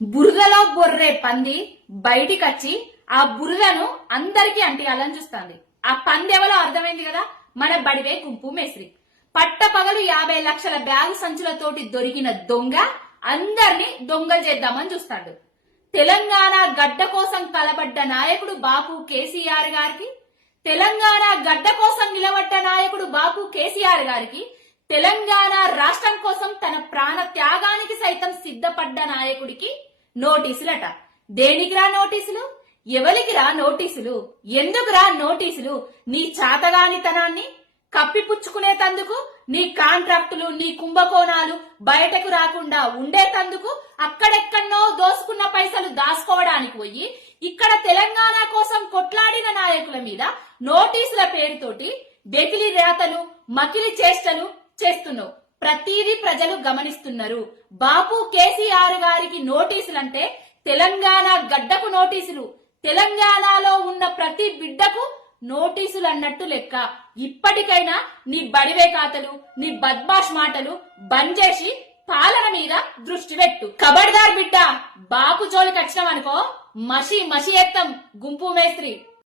బురదలో బొర్రే పంది బయటికొచ్చి ఆ బురదను అందరికీ అంటియాలని చూస్తుంది. ఆ పంది ఎవరో అర్థమైంది కదా, మన బడివే గుంపు మేస్త్రి. పట్టపగలు 50 లక్షల బ్యాగు సంచులతోటి దొరికిన దొంగ అందర్నీ దొంగలు చేద్దామని చూస్తాడు. తెలంగాణ గడ్డ కోసం కలబడ్డ నాయకుడు బాపు కేసీఆర్ గారికి, తెలంగాణ గడ్డ కోసం నిలబడ్డ నాయకుడు బాపు కేసీఆర్ గారికి, తెలంగాణ రాష్ట్రం కోసం తన ప్రాణ త్యాగానికి సైతం సిద్ధపడ్డ నాయకుడికి నోటీసులట. దేనికిరా నోటీసులు? ఎవరికిరా నోటీసులు? ఎందుకురా నోటీసులు? నీ చాతగానితనాన్ని కప్పిపుచ్చుకునేతందుకు, నీ కాంట్రాక్టులు, నీ కుంభకోణాలు బయటకు రాకుండా ఉండేతందుకు, అక్కడెక్కడనో దోసుకున్న పైసలు దాచుకోవడానికి పోయి ఇక్కడ తెలంగాణ కోసం కొట్లాడిన నాయకుల మీద నోటీసుల పేరుతోటి బెకిలి రేతలు, మకిలి చేష్టలు చేస్తున్నావు. ప్రతిదీ ప్రజలు గమనిస్తున్నారు. బాపు కేసీఆర్ గారికి నోటీసులంటే తెలంగాణ గడ్డకు నోటీసులు, తెలంగాణలో ఉన్న ప్రతి బిడ్డకు నోటీసులు అన్నట్టు లెక్క. ఇప్పటికైనా నీ బడివే ఖాతలు, నీ బద్మాష్ మాటలు బంద్ చేసి పాలన మీద దృష్టి పెట్టు. కబడ్దార్ బిడ్డ, బాపు జోలికి వచ్చినావనుకో మసి మసి ఎత్తం గుంపు మేస్త్రి.